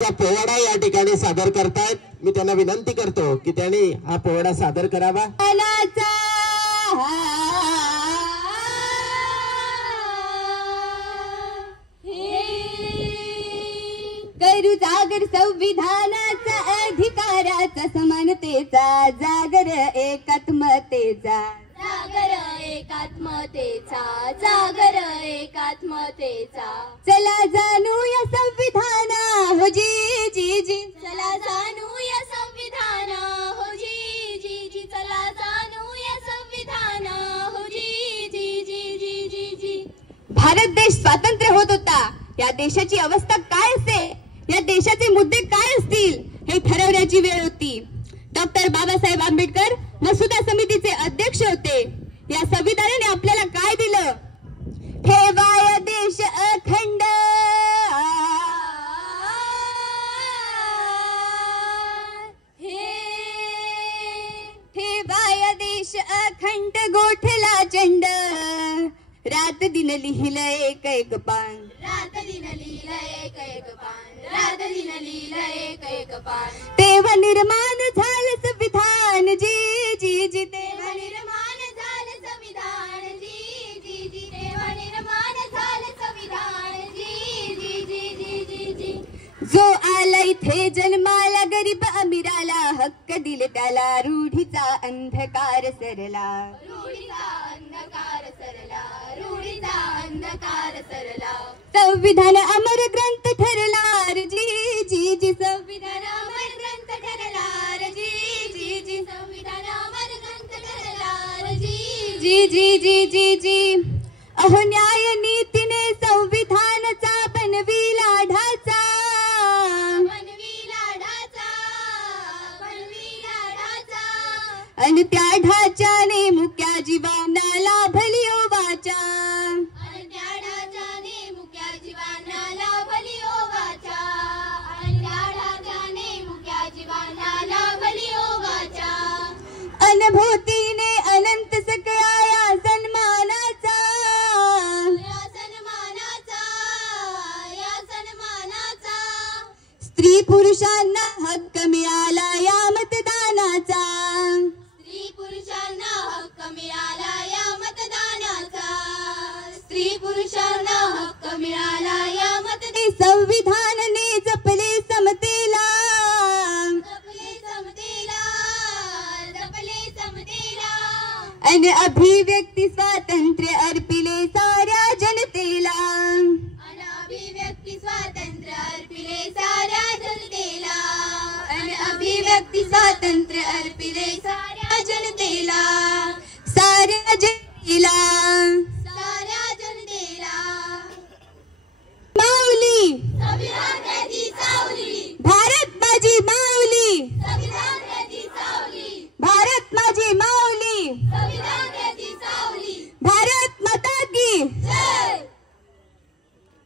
पोवाडा या ठिकाणी सादर करतायत। मी त्यांना विनंती करतो की त्यांनी हा पोवाडा सादर करावा। करू जागर संविधानाचा अधिकाराचा समानतेचा जागर एकात्मतेचा जागर एकात्मतेचा जागर एकात्मतेचा चला जाणूया संविधान हो जी जी जी चला जाणूया संविधान हो जी जी जी चला जाणूया संविधान हो जी जी जी जी जी जी। भारत देश स्वातंत्र्य होत होता, या देशाची अवस्था काय असते, या देशाचे मुद्दे काय असतील हे ठरवण्याची वेळ होती। डॉक्टर बाबासाहेब आंबेडकर मसुदा समितीचे अध्यक्ष होते। या संविधानाने आपल्याला काय दिलं? ठेवाय देश अखंड, ठेवाय देश अखंड गोठला चंड, रात दिन लिहिलं एक एक पान, रात दिन लिहिलं एक एक पान, रात दिन लिहिलं एक एक पान। तेव्हा निर्माण झालं संविधान जी जी जी, तेव्हा निर्माण झालं संविधान जी जी जी, तेव्हा निर्माण झालं संविधान जी जी जी जी जी जी। जो आला इथे जन्माला गरीब अमीराला, हक्क दिले त्याला रूढीचा अंधकार सरला, रूढीचा अंधकार सरला, रूढीचा अंधकार सरला। संविधान अमर ग्रंथ ठरला जी जी जी, संविधान अमर ग्रंथ ठरला जी जी जी, संविधान अमर ग्रंथ ठरला जी जी जी जी जी जी। अहो न्याय नीतीने संविधानाचा बनविला ढाचा, बनविला ढाचा, बनविला ढाचा, आणि त्या ढाच्याने मुक्या जीवांना लाभली ओ वाचा, आणि त्या ढाच्याने मुक्या जीवांना लाभली ओ वाचा, आणि त्या ढाच्याने मुक्या जीवांना लाभली ओ वाचा। अनुभूतीने अनंत सगळा या सन्मानाचा, या सन्मानाचा, या सन्मानाचा, स्त्री पुरुषांना हक्क मिळाला या मतदानाचा, स्त्री पुरुषांना हक्क मिळाला या मतदानाचा, स्त्री पुरुषांना हक्क मिळाला या मतदानाचा। संविधानाने जपले समतेला, जपले समतेला, जपले समतेला, आणि अभिव्यक्ती स्वातंत्र्य अर्पिले साऱ्या जनतेला, आणि अभिव्यक्ती स्वातंत्र्य अर्पिले साऱ्या जनतेला, आणि अभिव्यक्ती स्वातंत्र्य अर्पिले साऱ्या जनतेला, साऱ्या जनतेला, साऱ्या जनतेला। माऊली संविधान त्याची सावली, भारत माझी माऊली, संविधान त्याची सावली, भारत माझी माऊली।